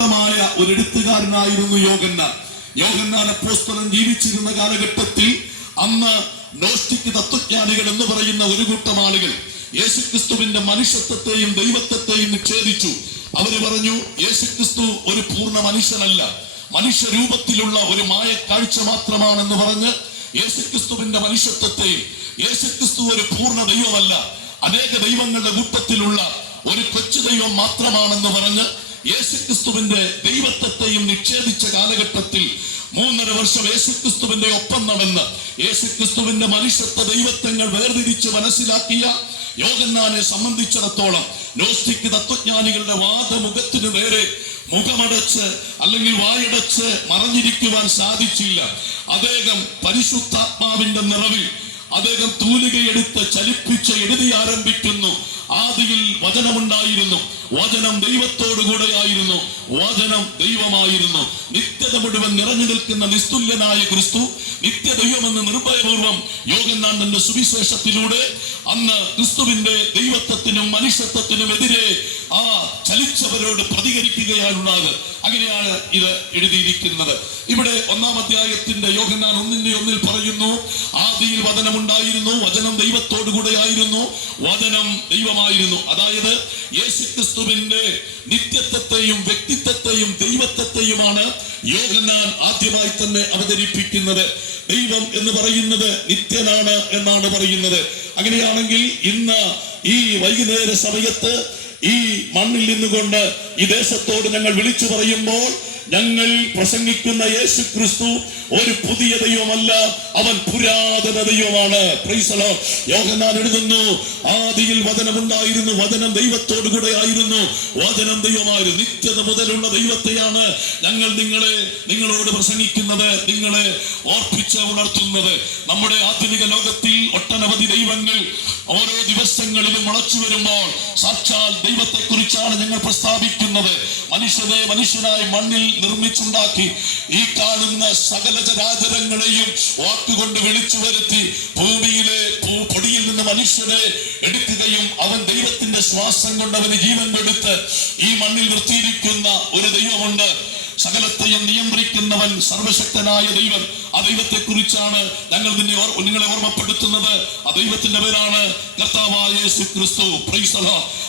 ഒരു എഴുത്തുകാരനായിരുന്നു യോഹന്നാൻ. യോഹന്നാൻ അപ്പോസ്തലൻ ജീവിച്ചിരുന്ന കാലഘട്ടത്തിൽ അന്ന് നോസ്റ്റിക് തത്വജ്ഞാനികൾ എന്ന് പറയുന്ന ഒരു കൂട്ടം ആളുകൾ യേശുക്രിസ്തുവിന്റെ മനുഷ്യത്വത്തെയും ദൈവത്വത്തെയും നിഷേധിച്ചു. അവര് പറഞ്ഞു, യേശുക്രിസ്തു ഒരു പൂർണ്ണ മനുഷ്യനല്ല, മനുഷ്യരൂപത്തിലുള്ള ഒരു മായ കാഴ്ച മാത്രമാണെന്ന് പറഞ്ഞ് യേശുക്രിസ്തുവിന്റെ മനുഷ്യത്വത്തെയും, യേശുക്രിസ്തു ഒരു പൂർണ്ണ ദൈവമല്ല, അനേക ദൈവങ്ങളുടെ കൂട്ടത്തിലുള്ള ഒരു കൊച്ചു ദൈവം മാത്രമാണെന്ന് പറഞ്ഞ് യേശുക്രിസ്തുവിന്റെ ദൈവത്വത്തെയും നിഷേധിച്ച കാലഘട്ടത്തിൽ 3.5 വർഷം യേശുക്രിസ്തുവിന്റെ ഒപ്പം നടന്ന് യേശുക്രിസ്തുവിന്റെ മനുഷ്യത്വ ദൈവത്വങ്ങൾ വേർതിരിച്ച് മനസ്സിലാക്കിയ യോഹന്നാനെ സംബന്ധിച്ചിടത്തോളം നോസ്റ്റിക് തത്വജ്ഞാനികളുടെ വാദമുഖത്തിനു നേരെ മുഖമടച്ച് അല്ലെങ്കിൽ വായടച്ച് മറഞ്ഞിരിക്കുവാൻ സാധിച്ചില്ല. അദ്ദേഹം പരിശുദ്ധാത്മാവിന്റെ നിറവിൽ അദ്ദേഹം തൂലികയെടുത്ത് ചലിപ്പിച്ച് എഴുതി ആരംഭിക്കുന്നു. ആദിയിൽ വചനമുണ്ടായിരുന്നു, വചനം ദൈവത്തോടുകൂടെയായിരുന്നു, വചനം ദൈവമായിരുന്നു. നിത്യത മുഴുവൻ നിറഞ്ഞു നിൽക്കുന്ന നിസ്തുല്യനായ ക്രിസ്തു നിത്യദൈവമെന്ന് നിർഭയപൂർവം യോഹന്നാൻ തന്റെ സുവിശേഷത്തിലൂടെ അന്ന് ക്രിസ്തുവിന്റെ ദൈവത്വത്തിനും മനുഷ്യത്വത്തിനും എതിരെ ആ ചലിച്ചവരോട് പ്രതികരിക്കുകയാണുള്ളത്. അങ്ങനെയാണ് ഇത് എഴുതിയിരിക്കുന്നത്. ഇവിടെ 1-ാം അധ്യായത്തിന്റെ യോഹന്നാൻ 1:1 പറയുന്നു, ആദിയിൽ വചനമുണ്ടായിരുന്നു, വചനം ദൈവത്തോടുകൂടെയായിരുന്നു, വചനം ദൈവമായിരുന്നു. അതായത് യേശുക്രിസ്തുവിന്റെ നിത്യത്വത്തെയും വ്യക്തിത്വത്തെയും ദൈവത്വത്തെയുമാണ് യോഹന്നാൻ ആദ്യമായി തന്നെ അവതരിപ്പിക്കുന്നത്. ദൈവം എന്ന് പറയുന്നത് നിത്യനാണ് എന്നാണ് പറയുന്നത്. അങ്ങനെയാണെങ്കിൽ ഇന്ന് ഈ വൈകുന്നേര സമയത്ത് ഈ മണ്ണിൽ നിന്നുകൊണ്ട് ഈ ദേശത്തോട് ഞങ്ങൾ വിളിച്ചു പറയുമ്പോൾ, ഞങ്ങൾ പ്രസംഗിക്കുന്ന യേശു ക്രിസ്തു ഒരു പുതിയ ദൈവമല്ല, അവൻ പുരാതന ദൈവമാണ്. Praise the Lord. യോഹന്നാൻ എഴുതുന്നു, ആദിയിൽ വചനമുണ്ടായിരുന്നു, വചനം ദൈവത്തോടു കൂടെ ആയിരുന്നു, വചനം ദൈവമായിരുന്നു. നിത്യത മുതലുള്ള ദൈവത്തെയാണ് ഞങ്ങൾ നിങ്ങളോട് പ്രസംഗിക്കുന്നത്, നിങ്ങളെ ഓർപ്പിച്ച് ഉണർത്തുന്നത്. നമ്മുടെ ആധുനിക ലോകത്തിൽ ഒട്ടനവധി ദൈവങ്ങൾ ഓരോ ദിവസങ്ങളിലും മുളച്ചു വരുമ്പോൾ സാക്ഷാൽ ദൈവത്തെ കുറിച്ചാണ് ഞങ്ങൾ പ്രസ്താവിക്കുന്നത്. മനുഷ്യനായി മണ്ണിൽ നിർമ്മിച്ചുണ്ടാക്കി ഈ കാണുന്ന സകല ചരാചരങ്ങളെയും വാക്കുകൊണ്ട് വിളിച്ചു വരുത്തി ഭൂമിയിലെ പൊടിയിൽ നിന്ന് മനുഷ്യനെ എടുക്കുകയും അവൻ ദൈവത്തിന്റെ ശ്വാസം കൊണ്ട് അവന് ജീവൻ കൊടുത്ത് ഈ മണ്ണിൽ നിർത്തിയിരിക്കുന്ന ഒരു ദൈവമുണ്ട്. സകലത്തെയും നിയന്ത്രിക്കുന്നവൻ സർവശക്തനായ ദൈവം. ആ ദൈവത്തെ കുറിച്ചാണ് ഞങ്ങൾ നിങ്ങളെ ഓർമ്മപ്പെടുത്തുന്നത്. ആ ദൈവത്തിന്റെ പേരാണ് കർത്താവായ യേശു ക്രിസ്തു. Praise the Lord.